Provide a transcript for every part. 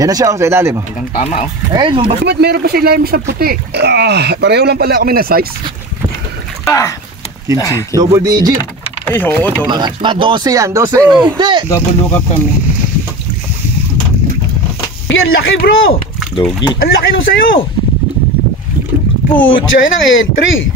Yan na siya, sa ilalim. Hanggang tama, oh. Eh, bakit meron pa sa ilalim sa puti? Pareho lang pala kami na size. Kimchi. Double digit. Eh, oo, to. Mga 12 yan, 12. Hindi. Double look up kami. Yan, laki bro. Dogi. Ang laki nung sayo. Pucha, yun ang entry.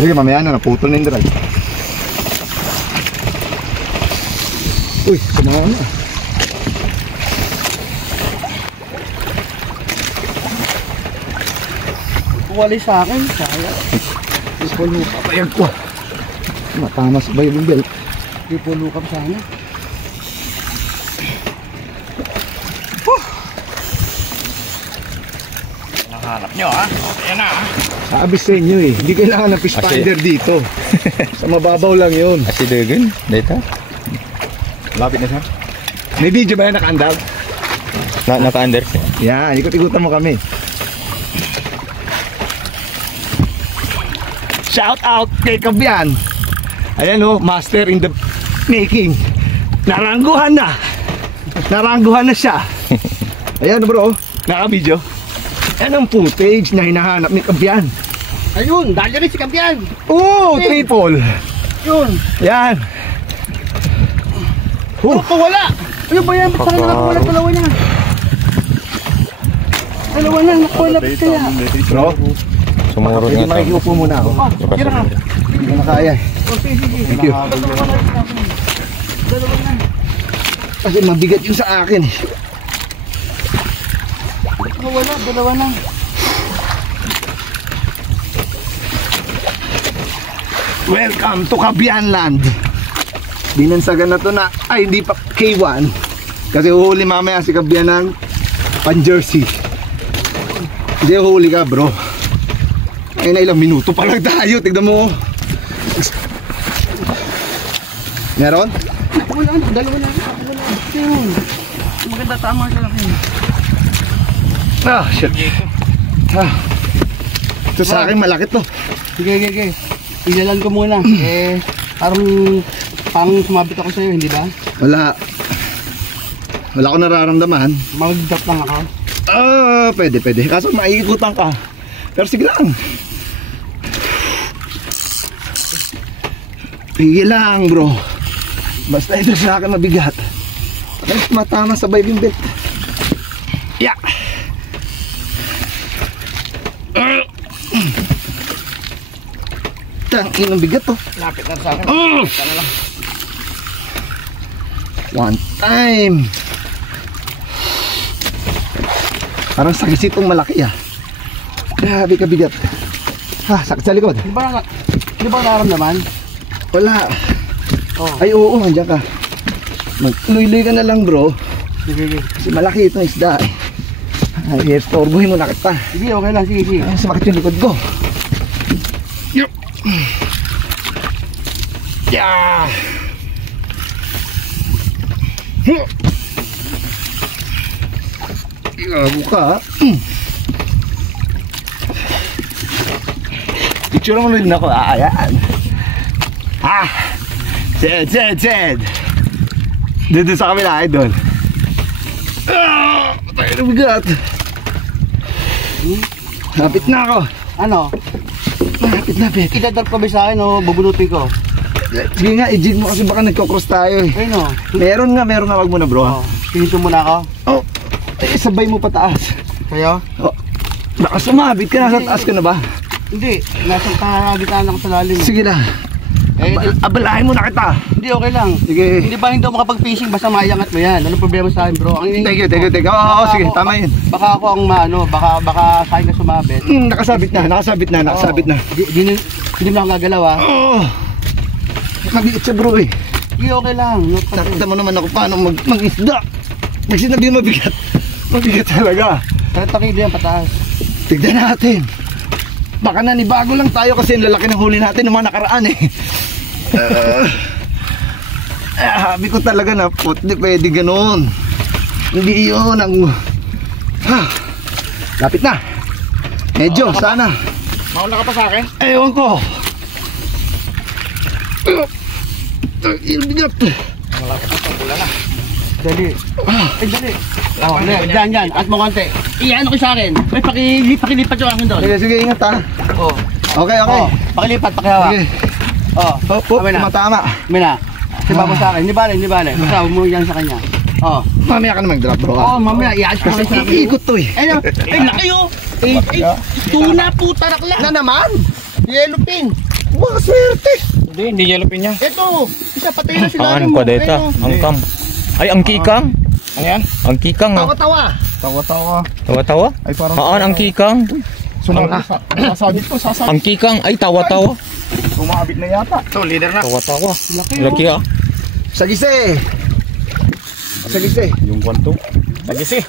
Sige, mamaya na, naputol na yung drive. Uy, kumawa na. Wali sa akin, saya. Ipulo ka pa yan ko. Matamas ba yung belt? Ipulo ka sana. Nahanap nyo, ha? Ayan na, ha? Sabi sa inyo eh, hindi kailangan ng fish finder dito. Sa mababaw lang yun. Asi Dugan, dito. Lapit na siya. May video ba yan naka-under? Naka-under. Yan, ikot-ikutan mo kami. Shout out kay Kabian. Ayan oh, master in the making. Narangguhan na. Narangguhan na siya. Ayan bro, naka-video. Yan ang footage na hinahanap ni Kabian. Ayun, dali rin si Kabian. Oo, triple. Yun. Yan. Oh, wala. Ano ba yan? Ba't saan nakawala dalawa niya? Dalawa na, nakawala pa kaya. Bro, Sumuro pwede nga ito. makikiupo muna ako. Tira ka. Hindi ko na kaya. Thank you. Dalawa na. Kasi mabigat yun sa akin. Nakawala, dalawa na. Welcome to Kabian Land. Binansagan na to na, ay hindi pa K1. Kasi uhuli mamaya si Kabian ng pan-jersey. Hindi uhuli ka bro. Ay na ilang minuto pa lang tayo. Tignan mo. Meron? Wala na, dalawa na. Yun. Maganda, tama siya lang yun. Ah, shit. Ah. Ito sa akin malaki to. Sige. Ilalan ko muna. Parang sumabit ako sa'yo, hindi ba? Wala akong nararamdaman. Mag-drop lang ako. Pwede. Kaso maiikutan ka. Pero sige lang. Sige lang bro. Basta ito sa akin mabigat. Mas matama sa diving belt. Yeah. Tangin ang bigat to. Lapit na sa akin. One time. Parang sakit itong malaki ah. Grabe kabigat. Ha, sakit sa likod. Di ba nararamdaman? Wala. Oh. Ay oo, andyan ka. Magluy-luy ka na lang bro. Sige. Kasi malaki itong isda eh. Ay, istorbohin mo na kita. Sige, okay lang. Sige, sige. Ay, sumakit yung likod ko. Yup. Yeah. Igago ka, ha? Picture mo rin ako, ayan. Zed. Dito sa kabila, idol. Patay na bigat. Lapit na ako. Ano? Lapit. Idadrop ka ba sa akin o bubunutin ko? Sige nga, i-jig mo kasi baka nagkocross tayo eh. Ayun o. Meron nga, wag mo na bro. Oh, pinito muna ako. Oh, sabay mo pataas. Kayo? Oh, baka sumabit ka, nasa taas ka na ba? Hindi. Nasa kagitaan ako sa lalim. Sige na. Eh, Abalahin mo na kita. hindi, okay lang. Sige. Hindi ba hindi ako makapag-fishing basta maiangat mo yan? Anong problema sa akin, bro? Thank you. Oo, sige, tama yun. Baka ako ang baka sa akin ka sumabit. Nakasabit na. Hindi mo na ako gagalaw, ha? Oh, mabiit siya bro eh. Hindi, okay lang. Nakita mo naman ako paano mag-isda. Kasi sinabi mabigat. Mabigat talaga. 30 kilo yan, pataas. Tignan natin. Baka nanibago lang tayo kasi ang lalaki ng huli natin ng mga nakaraan eh. Habi ko talaga na hindi pwede ganun. Hindi yun ang... Lapit na. Medyo, sana. Mauna ka pa sa akin? Ewan ko. Bigat. Dali. Dali. Oh, dyan. At mo konti. Iyan ko sa akin. May pakilipat yung akin doon. Sige, ingat ha. Oh. Okay. Oh, pakilipat, pakihawa. Sige. Oh, Tama na. Tama. Mina. Siba mo sa akin. Hindi bale. Basta huwag mo yan sa kanya. Oh. Mamaya ka na mag-drop bro. Oh, mamaya i-ask ko sa akin. Iikot to eh. Ay, laki oh. Tuna po, tarakla. Na naman? Yellow pin. Baka swerte. Hindi yellow pin niya. Ito, isa patay na sila. Ang kodeta, ang kam. Ay, ang kikang. Ano yan? Ang kikang ah. Tawa-tawa. Tawa-tawa? Ay parang Ang kikang. sasabit ko. Ang kikang. Ay, tawa-tawa. Sumabit na yata. Ito, leader na. Tawa-tawa. Laki ah. Sagise. Yung kwanto. Sagisi.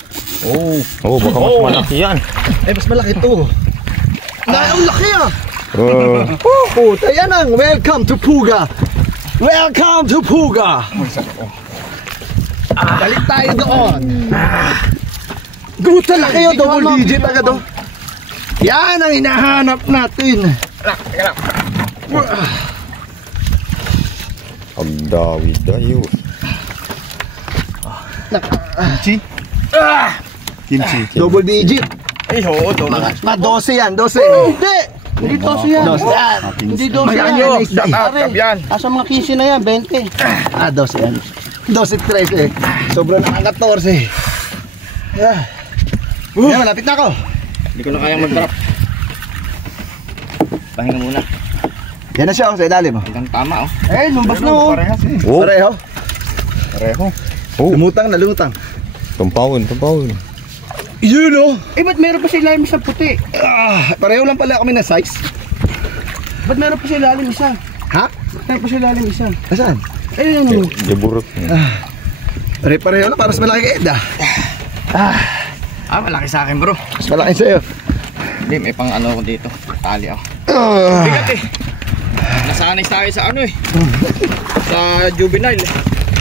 Oh, baka mas malaki yan. Eh mas malaki to. Ang laki ah. Oh. Puta yan ang welcome to Puga. Balik tayo doon. Guta laki yun, double digit agad oh. Yan ang hinahanap natin. Agdawid tayo. Kimchi. Double digit. Ay, oo. Mga 12 yan, 12. Hindi 12 yan. Hindi 12 Magkano yan. yan, isda? Pare, asa mga 15 na yan, 20. 12 yan. 12, 13. Sobrang naka 14. Yan, malapit na ako. Hindi ko na kayang mag-drop. Pahinga muna. Yan na siya, sa ilalim. Hanggang tama Lumbas na oh. Pareho. Pareho. Lumutang. Tumpawin. Yun oh. Ba't meron pa sa ilalim sa puti? Pareho lang pala kami na size. Ba't meron pa sa ilalim isa? Ha? Meron pa sa ilalim isa. Nasaan? Ayun. Jaburok. Pareho lang, para mas malaki ka Eda. Malaki sa akin bro. Mas malaki sa'yo. Hindi, may pang ano ko dito. Tali ako. Bigat eh. Nasanay tayo sa ano eh. Sa juvenile.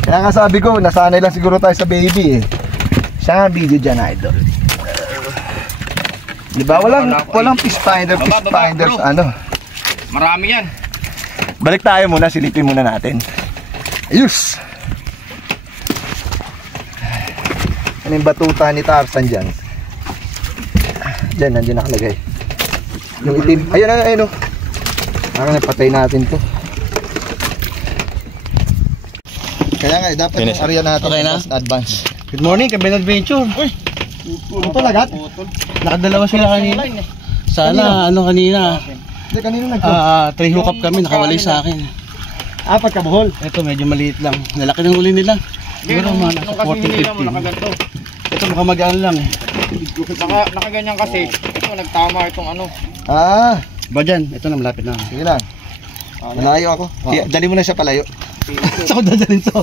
Kaya nga sabi ko, nasanay lang siguro tayo sa baby eh. Siya nga video dyan, idol. Diba? Walang fish finders, bro. ano. Marami yan. Balik tayo muna, silipin muna natin. Ayos! Ano yung batuta ni Tarzan dyan? Dyan, nandiyan nakalagay. Yung itim, ayun o. Patay natin to. Kaya nga, dapat Finish. yung area natin Okay na? advance. Good morning, Kabin Adventure. Uy, Ito lagat? nakadalawa sila kanina. Sana kanina. Hindi, kanina 3 hook up kami, nakawalay sa akin. apat ka buhol. Ito medyo maliit lang. Nalaki ng huli nila. Siguro mga nasa 14-15. Ito mukhang mag-ano lang eh. Nakaganyan kasi. Ito, nagtama itong ano. Ah, Ba dyan? Ito na malapit na. sige lang. Malayo ako. Dali mo na siya palayo. Saan ko dadalhin to?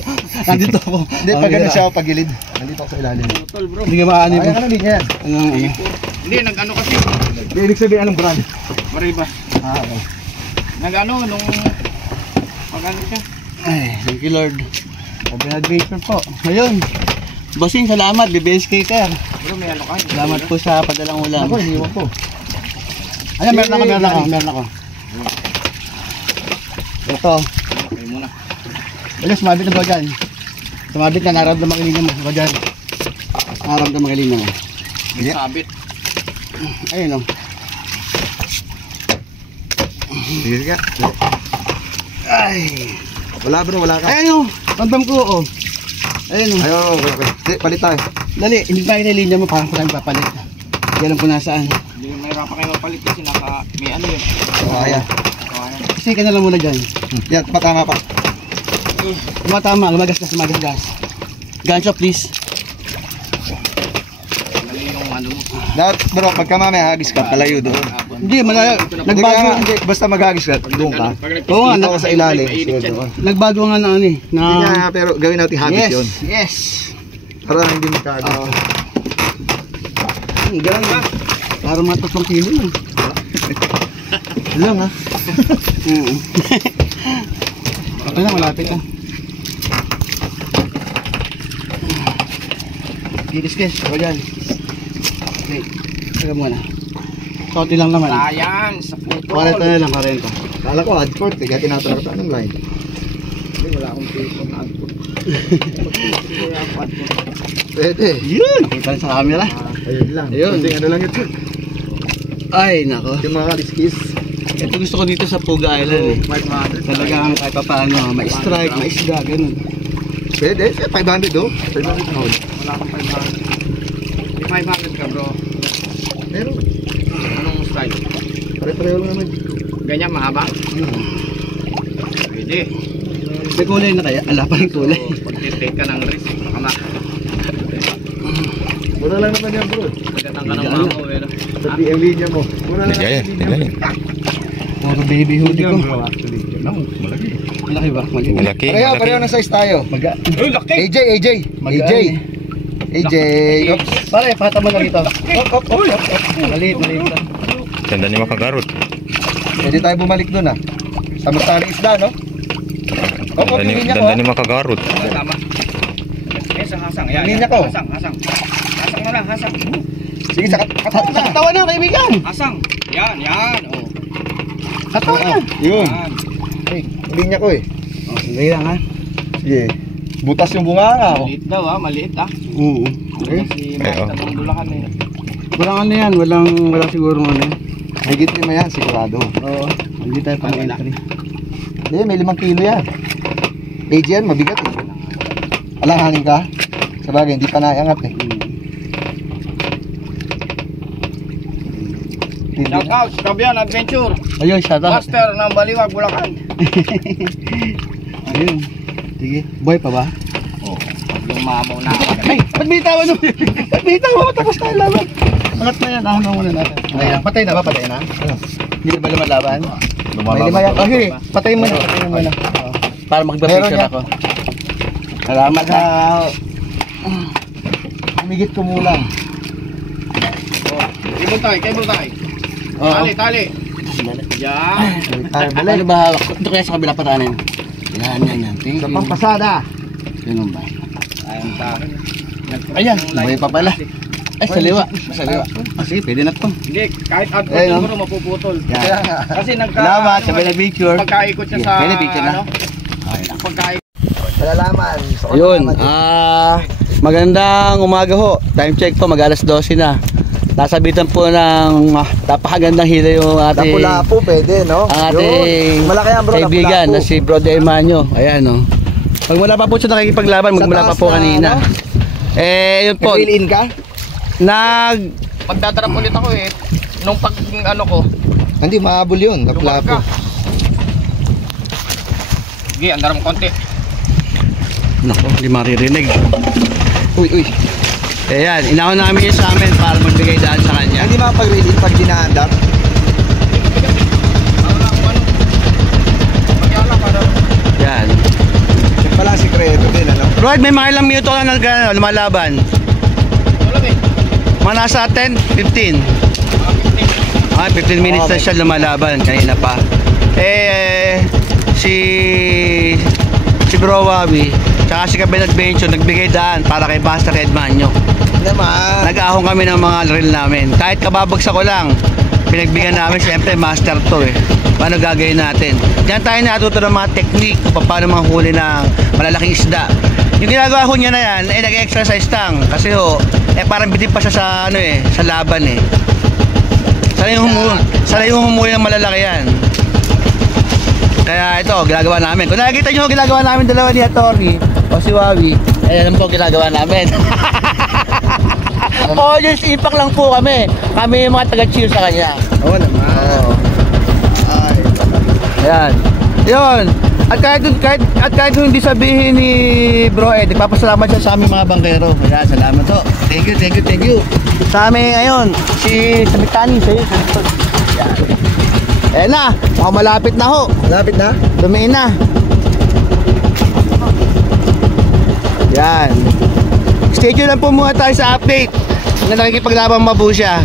Nandito ako. Hindi, pag ano siya, pagilid. Nandito ako sa ilalim. Putol bro. Hindi ka maano Ay, ano linya yan? Ano? Hindi, nag-ano kasi. Hindi, ibig sabihin anong brand? Mariba. Ah, okay. Nag-ano, nung... Pag-ano siya. Ay, thank you Lord. Open adventure po. Ayun. Bossing, salamat. BBS Cater. Bro, may ano ka. Salamat po sa padalang ulam. Ako, iniwan ko. Ayan, meron ako. Ito. Okay muna. Ayun, sumabit na ba dyan? Sumabit na, naramdaman ang linya mo. Ba dyan? Naramdaman ang linya mo. Yeah. Sabit. Ayun o. Sige ka. Ay. Wala bro, wala ka. Ayun o. Ramdam ko o. Ayun o. Ayaw, okay, okay. Hindi, palit tayo. Dali, hindi ba yung linya mo? Parang ko lang papalit. Hindi alam ko nasaan. Hindi, may pa kayo mapalit kasi naka... May ano yun. Kaya. Kawayan. Kasi ka na lang muna dyan. Yan, patama pa. Tumatama, gumagasgas. Gancho please. Mali yung ano mo. Dapat bro, pagka mamaya hagis ka, palayo doon. Hindi, malayo. Nagbago. Hindi, basta maghagis ka, doon ka. Oo nga, Dito ka sa ilalim. Mainit yan. doon. Nagbago nga na ano eh. Hindi nga, pero gawin natin habit Yes, yun. yes. Para hindi magkagos. Oo. Ang galang ba? Parang mga 3 kilo yun. Lang ha. Okay na, malapit na. Kikis-kis, ako dyan. Okay, taga muna. Konti lang naman. Ayan, sa putol. 40 na lang, 40. Kala ko hardcore, kaya tinatanong ko anong line. Hindi, wala akong paper na output. Wala akong output. Pwede. Yun! Nakita rin sa camera. Ayun lang. Ayun. Kunting ano lang yun. Ay, nako. Yung mga kaliskis. Ito gusto ko dito sa Puga Island eh. 500. Talagang kahit pa paano, may strike, may isda, ganun. Pwede, 500 oh. 500 oh. Wala akong 500. May 500 ka bro. Pero, Anong style? pare-pareho lang naman. Ganyan, mahaba? Pwede. May kulay na kaya? Ala pa rin kulay. So, pag-take ka ng risk, baka Mura lang naman yan bro. magkatang ka ng mako. Pero, Sa PM linya mo. Mura lang naman yung linya mo. Puro baby hoodie ko. bro actually. Malaki. Malaki ba? Maliit. Malaki. Pareho ng size tayo. Maga. uy, laki! AJ. AJ. AJ. Oops. Pare, pata mo lang ito. Maliit lang. Ganda ni makagarot. Pwede tayo bumalik dun ah. Samantalang isda no? Ganda ni, linya ko ganda ah. ni makagarot. Tama. Hasang. Yan, Linya ko. Hasang. Hasang na lang, hasang. Sige, sa katawan Sa katawan na, kaibigan. Hasang. Yan. Oh. Katawan na. Yun. Yan. Hey, linya ko eh. Oh, sandali lang ha. Sige. Butas yung bunganga oh. Maliit daw maliit Oo. Kasi Ay, oh. basta ng dulakan eh. Walang ano yan, walang siguro ano yan. Higit 5 yan, sigurado. Oo. Hindi tayo pang entry. Hindi, may 5 kilo yan. AJ yan, mabigat eh. Alanganin ka? Sa bagay, hindi pa naiangat eh. Shout out, Kabian Adventure. Ayun, shout out. Master ng Baliwag, Bulacan. Ayun. Sige, boy pa ba? Yung mamaw na. Ay, ba't may tawa no? Ba't may tawa? Tapos tayo laban. Angat na yan, ahon muna natin. Ayan, patay na ba? Patay na? Ano? Hindi ba lumalaban? May 5 yan. Okay, patay mo na. Patay mo muna. Para makipag-picture Meron yan. ako. Salamat ha. Humigit kumulang. Ibon tayo. Oo. Tali. Yan. Tayo Ano balik. ba hawak? Ito kaya sa kabila patanin. Yan. Thank Sa you. pampasada. Ganun ba? Ayun tayo. Ayan, buhay pa pala. Ay, saliwa. Sige, pwede na to. Hindi, kahit output Ayun, no? siguro mapuputol. Yan. Kasi Salamat, sabay na picture. pagkaikot siya Sige, sa pwede picture na. pagkaikot. Malalaman. Ayun, magandang umaga ho. Time check po, mag-alas 12 na. Nasabitan po ng napakagandang hila yung ating Lapu-lapu pwede no? ang ating Yun. Malaki yan bro, kaibigan na lapu-lapu. si Bro De Emanyo. Ayan o. Pag wala pa po siya nakikipaglaban, Sa magmula pa taas po na, kanina. no? Yun po. Fill in ka? Magdadrap ulit ako eh. Nung pag ano ko, Hindi, mahabol yun. Lapu-lapu. lumaga. Sige, ang daram konti. Nako, hindi maririnig. Uy. Ayan, inaon namin yun sa amin para magbigay daan sa kanya. Hindi makapag-release pag dinaandar. Ano? Magyala ka daw. Yan. sekreto din, ano? Royd, may mga ilang minuto ka na lumalaban? Wala eh. Mga nasa 10, 15. 15 minutes na siya lumalaban kanina pa. Si Bro Wawi tsaka si Kabel Adventure nagbigay daan para kay Master Edman nyo. Naman. Nag-ahong kami ng mga reel namin. Kahit kababagsak ko lang, pinagbigyan namin, siyempre master to eh. Paano gagawin natin? Diyan tayo natuto ng mga technique kung paano manghuli ng malalaking isda. Yung ginagawa ko niya na yan, nag-exercise tang. Kasi parang bitin pa siya sa, sa laban eh. Sana yung humuli ng malalaki yan. Kaya ito, ginagawa namin. Kung nakikita nyo, ginagawa namin dalawa ni Atty. O si Wawi. Ayan po ginagawa namin. Audience impact lang po kami. Kami yung mga taga-cheer sa kanya. Oo naman. Ay, Ayan. Yun. At kahit hindi sabihin ni Bro Ed, nagpapasalamat siya sa aming mga bangkero. Ayan, salamat to. Thank you. Sa amin ngayon, si Sabitani, sa'yo. Ayan. Ayan na, malapit na ho. lapit na? Dumiin na. Yan. Stay tuned lang po muna tayo sa update na nakikipaglaban mabu siya.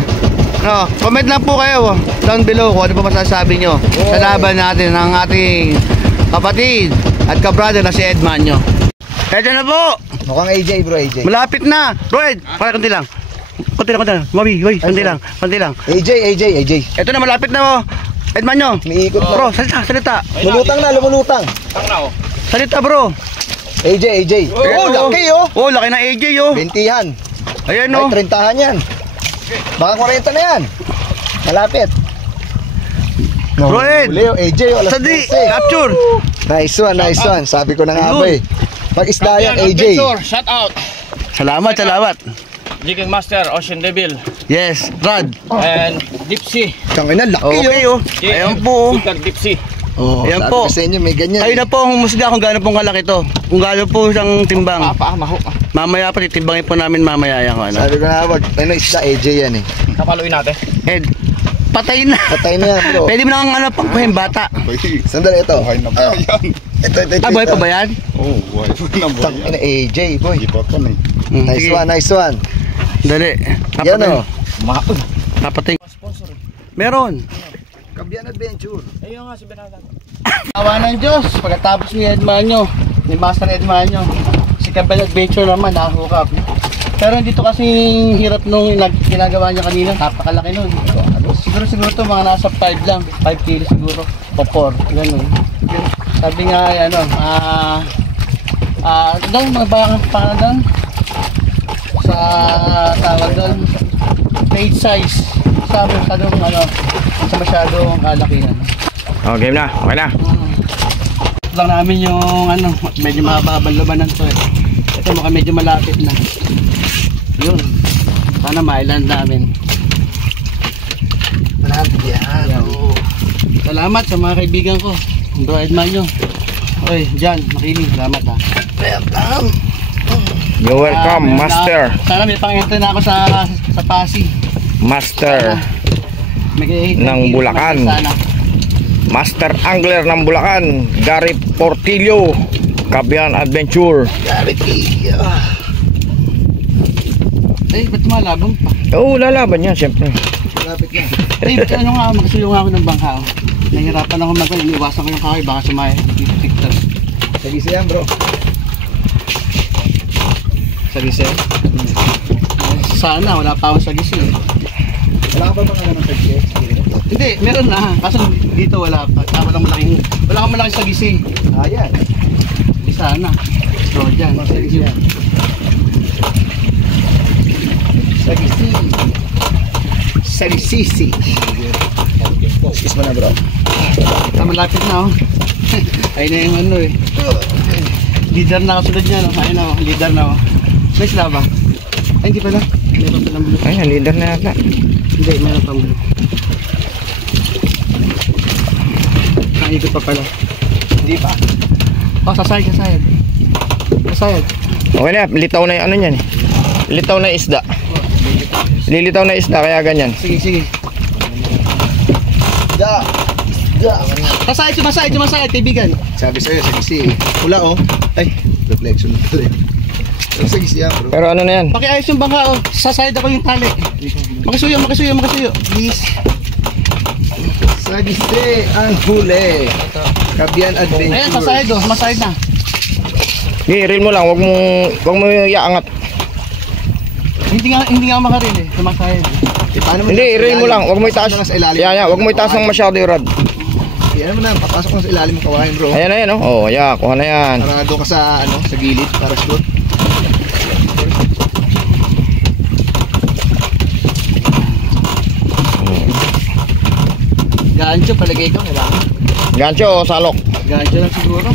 No, comment lang po kayo down below kung ano pa masasabi nyo sa laban natin ng ating kapatid at kabrother na si Edman nyo. Eto na po. Mukhang AJ, bro, AJ. Malapit na. Bro Ed, para konti lang. Konti lang. Mabi, konti lang. AJ. Eto na, malapit na mo. Edman nyo. Umiikot na. Bro, salita. Lumulutang. Tang na oh. Salita bro. AJ. Oh, laki oh. Oh, laki na AJ oh. 20-han. Ayan Ay, oh. 30-han yan. Baka 40 na yan. Malapit. Bro Ed. Leo, AJ, alas Sadi, 12. capture. Nice one. Sabi ko na nga ba eh. Pag isda yan, AJ. Adventure, shout out. Salamat. Jigging Master, Ocean Devil, Yes, Rod. and Deep Sea. Tangina, laki Okay oh. oh. Ayan po. Super Deep Sea. Oh, Ayan sabi po. ko sa inyo, may ganyan. Kayo na po ang humusga kung gaano pong kalaki to. Kung gaano po siyang timbang. Maho. Mamaya pa titimbangin po namin mamaya yan kung ano. Sabi ko na, isda, AJ yan eh. Kapaluin natin. Ed, patay na. Patay na yan, bro. Pwede mo na kang pangkuhin bata. Sandali, ito. Ito. Buhay pa ba yan? Tangina, AJ, boy. Sige. Nice one. Dali. Yan oh. Napatay. Meron. Kabiyan Adventure. Ayun nga, si Benada. Awa ng Diyos, pagkatapos ni Edmanyo, ni Master Edmanyo, si Kabel Adventure naman nakahook up. Pero dito kasi hirap nung ginagawa niya kanina, napakalaki nun. Siguro to mga nasa 5 lang, 5 kilo siguro, o 4, ganun. Sabi nga, doon, magbakan pa doon, sa tawag doon, page size, sa masyadong kalakihan. Oh, game na. Okay na. Lang namin yung medyo mababal labanan to eh. Ito mukhang medyo malapit na. Yun. Sana mailand namin. Malapit yan. Salamat sa mga kaibigan ko. Bro Edmanyo. Oy, Jan, makinig. Salamat ha. Welcome. You're welcome, Master. Sana may pang-enter na ako sa Pasig. Master. Ng Bulacan. Sana. Master Angler ng Bulacan, Gary Portillo, Kabiyan Adventure. Ba't malabang pa? Oo, lalaban yan, siyempre. Malapit na. Makasulong ako ng bangka. Nahihirapan ako iniwasan ko yung kahoy, baka sumaya. Tiktas. Sagisa yan, bro. Sagisi? Sana, wala pa akong sagisi. Wala ka ba mga naman sagisa? Hindi, meron na. Kaso dito wala pa. Wala kang malaking sagisi. Ayan. Sana. So, dyan. Sagisa yan. Sagisisi. Sis mo na, bro. Malapit na oh. Ayun na yung eh. Leader na kasunod niya no. Ayun na oh. Leader na oh. May sila ba? Ay, hindi pala. Meron palang blue. Ay, leader na yata. Hindi, meron pang blue. Ikot pa pala. Hindi pa. Oh, sasayad. Okay na, litaw na yung ano niyan. Litaw na yung isda. Lilitaw na isda, kaya ganyan. Sige. Da. Sumasayad, kaibigan. Sabi sa'yo, sagisi. Pula, oh. Ay, Reflection na pala yun. Pero sa gisi yan bro. Pero ano na yan? Pakiayos yung bangka, oh. Sasayad ako yung tali. Makisuyo. Please. Sa gisi ang huli. Kabiyan Adventure. Ayan, sasayad, oh. Masayad na. Reel mo lang, wag mo iaangat. Hindi nga makaril eh. Masayad. Paano mo Hindi, sa reel mo ilalim? lang, wag mo itaas. Pasok na sa ilalim. Yan, wag mo itaas ng masyado yung rod. Yan mo na, papasok mo sa ilalim ng kawain bro. Ayan, oh. Yeah, kuha na yan. Para doon ka sa sa gilid para shoot. Gancho, palagay ko, kailangan. Gancho o salok? Gancho lang siguro.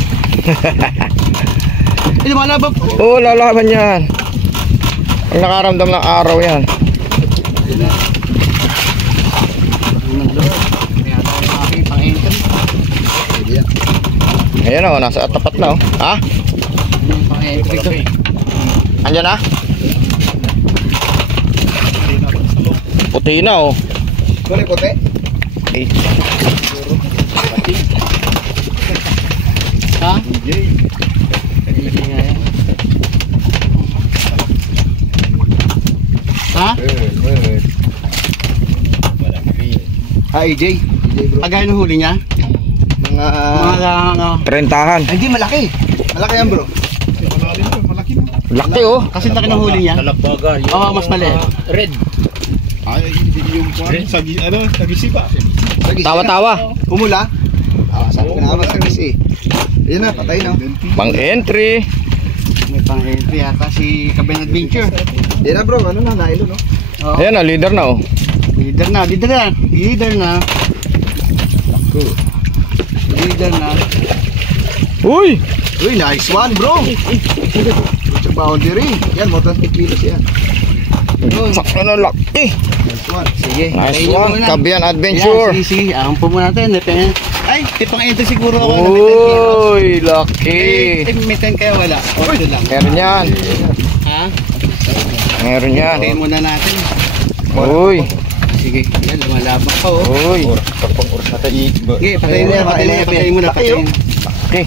Lumalabas po. Oo, lalaban yan. Ang nakaramdam ng araw yan. Ayan o, nasa tapat na o. Ha? Pang-entry ko. Andyan na? Puti na o. Kulay puti. Eh, Ha? Ha? AJ bro. Agay ng huli niya? Mga Mga rentahan. Ay, hindi malaki. Malaki yan bro. Laki o. kasi laki ng huli niya. Talabaga. Oo, mas mali. Red. Ay, hindi yung tagisipa. Sa gisi. Tawa-tawa. Umula. Sabi ko na naman sa gisi. Ayan na, patay na. Pang entry. May pang-entry yata si Kabiyan Adventure. Yan na bro, ano na, nailo no? Oo. Ayan na, leader na o. Leader na. Uy! Uy, nice one bro. Sa boundary. Yan, more than 8 kilos yan. Sakto na laki. Nice one. Sige. Nice kainin one. mo muna. Kabiyan Adventure. Yan, sige. Ahon po muna natin. Ay, pang-entry siguro ako. Uy, laki. May 10 kaya wala. Ordo lang. Meron yan. Ha? Meron yan. Patayin muna natin. Uy. Sige. Yan, lumalabak pa oh. Uy. Sige, patayin mo na. Patayin mo na. Okay.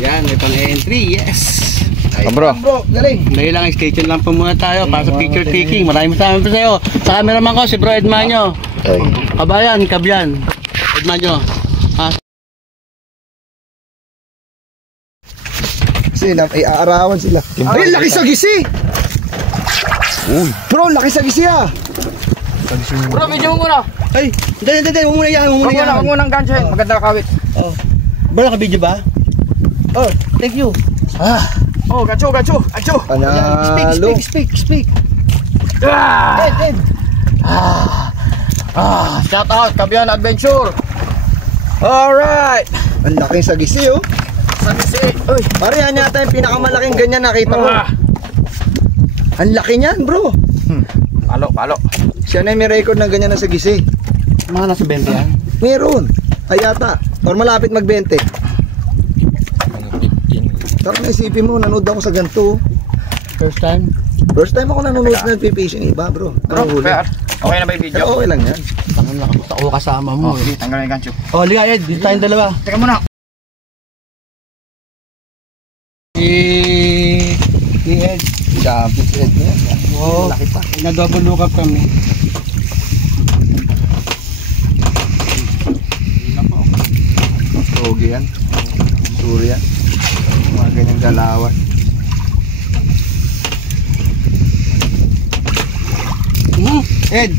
Yan, may pang-entry. Yes. Bro. Bro, galing. Dahil lang, schedule lang po muna tayo para sa picture taking. Maraming salamat po sa iyo. Sa cameraman ko, si Bro Edmanyo. Kabayan, Kabiyan. Edmanyo. Sila, ay aarawan sila. Ay, laki sa gisi. Bro, laki sa gisi ah. Bro, medyo mo muna. Ay, hindi. Huwag muna yan. Huwag mo nang gancho. Maganda kawit. Bro, naka-video ba? Oh, thank you. Oh, gancho. Panalo. Speak. Ed. Shout out, Kabiyan Adventure. Alright. Ang laki sa gisi oh. Uy, pare yan yata yung pinakamalaking ganyan nakita ko. Ang laki niyan bro. Palo. Siya na yung may record ng ganyan na sa gisi. Mga nasa 20 yan. Meron. Ay yata. Or malapit mag-20. Tapos naisipin mo, nanood ako sa ganito. First time. First time ako nanonood ng nagpipishing iba bro. Bro, Ang huli. okay na ba yung video? Pero okay lang yan. Tangan nakapunta ko kasama mo. Sige, tanggalin yung gancho. Oh, liga Ed, dito tayong dalawa. Teka muna. Si Ed. Champion si Ed na yan. Oo. Laki pa. Na-double look up kami. Togi yan. Surya. Mga ganyang galawan. Ed,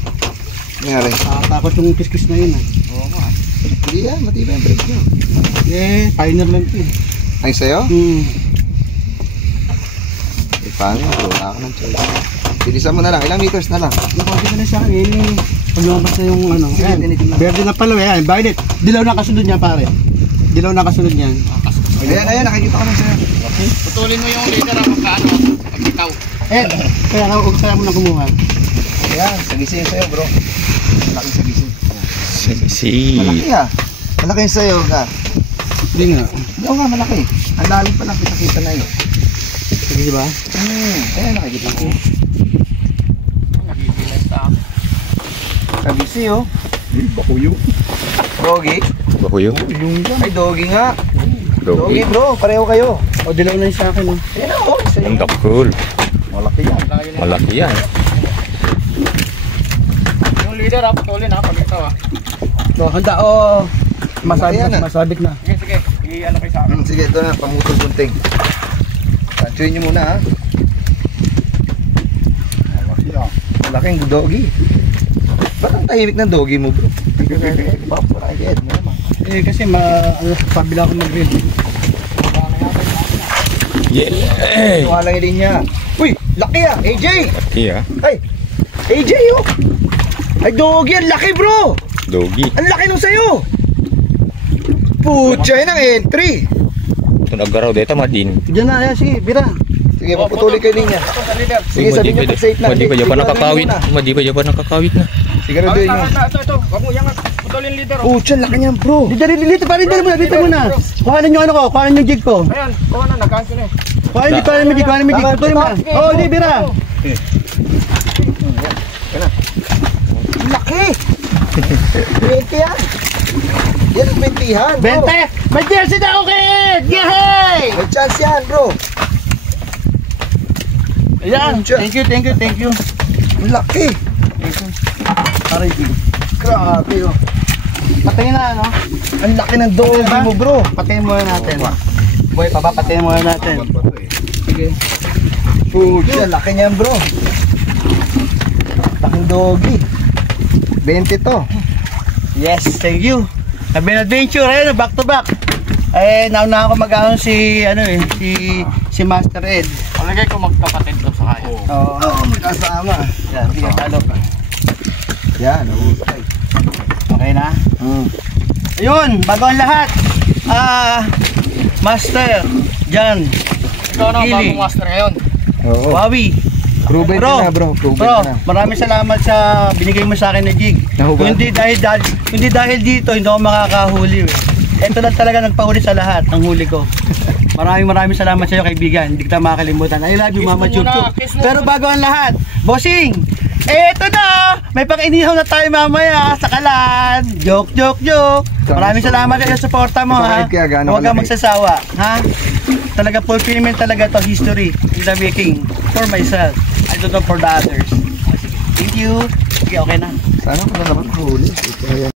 Nangyari. nakatakot yung kiskis na yun ah. Oo nga. Hindi yan. Matibay ang break nyo. Pioneer lang ito eh. Ay sa'yo? Eh paano yun? Wala ka ng choice. Bilisan mo na lang. Ilang meters na lang? Nakakita ka na sa akin. Pag lumabas na yung ano. Sige, Ayan, tinitin lang. Verde na pala yan. Violet. Dilaw na kasunod niya pare. Dilaw na kasunod niyan. Ayan. Nakikita ko na sa'yo. Putulin mo yung leader ang magkaano. Pagkitaw. Ed, kaya mo na kumuha. Ayan. Sagisi yung sa'yo bro. Malaki sagisi. Sexy. Malaki ah. Malaki yung sa'yo ka. Hindi nga. Oo nga malaki. Ang lalim pa lang. Kita na yun. Sige ba? Ayan nakikita ko. Sagisi oh. Bakuyo. Dogi. Bakuyo. Ay dogi nga. Dogi bro. Pareho kayo. O, dilaw na yung sa akin, oh. Ayan na, oh. Sa'yo. Ang cool. Malaki yan. Malaki yan. Yung leader ha, putulin ha, pag ito ha. So, handa, oh. Malaki yan, ah. Masabik na. Sige, sige. I-ano kayo sa akin. Sige, ito na, pamutol bunting. Sanchoy nyo muna, ha. Malaki ah. Malaking doggy. Ba't ang tahimik ng doggy mo, bro? Paparakit mo naman. Eh, kasi pabila ko mag-grill. Yeah! Wala lang din niya. Uy, laki ah, AJ! Yeah. Ay, AJ oh! Ay, doggy, ang laki bro! Doggy. Ang laki nung sayo! Putya, yun ang entry! Ito nagaraw dito, madin. Diyan na, ayan, sige, bira. Sige, paputuloy kayo niya. Ito sa leader. Sige, sabihin niyo pag safe na. Madi pa dyan pa Siguraduhin nakakawit. mo na. Madi pa dyan pa nakakawit na. Siguraduhin niyo. Ito. Wag mo yan. Putulin leader. Oh. Putya, laki niyan bro! Dito pa rin, dito muna. Kuhanin yung ano ko, kuhanin yung jig ko. Ayan, kuha na, nag-cancel eh. Kuhanin yung jig, kuhanin yung jig. Tuloy mo. Oh, di, bira. Ang laki! 20 yan! Yan ang 20han bro! 20! May jersey na ako, kid! Yay! May chance yan bro! Ayan, thank you. Ang laki! Aray, jig. Grabe oh! Patayin na, ano? Ang laki ng doggy Diba? mo bro! Patayin muna natin. Boy, patayin muna natin. Sige. Putya, laki niyan bro! Laking doggy! 20 to! Yes, thank you. Sabi na adventure, ayun, back to back. Eh, nauna ako mag-ahon si Master Ed. Palagay ko magkapatid to sa kaya. Oo. Oh, magkasama! Yan, sige, talo ka. Yan, okay. Okay na? Ayun, bago ang lahat. Master, Jan, Ikaw na, Gili. bagong master ngayon. Oo. Wawi. Proven Bro, ka na bro, proven Bro, ka na. maraming salamat sa binigay mo sa akin na jig. Nahuban? Hindi dahil dito, hindi ako makakahuli. Ito lang talaga nagpahuli sa lahat ng huli ko. Maraming salamat sa iyo, kaibigan. Hindi kita makakalimutan. I love you, Kiss Mama mo Chup muna, Chup. kiss mo Pero muna. bago ang lahat, bossing! Eto na! May pang-inihaw na tayo mamaya sa kalan. Joke. Maraming salamat sa suporta mo, ha? Ito kaya gaano Huwag kang kalaki? magsasawa, ha? Talaga fulfillment talaga to history in the making for myself. I don't know for the others. Thank you. Okay na. Sana ko na naman huli. Ito yan.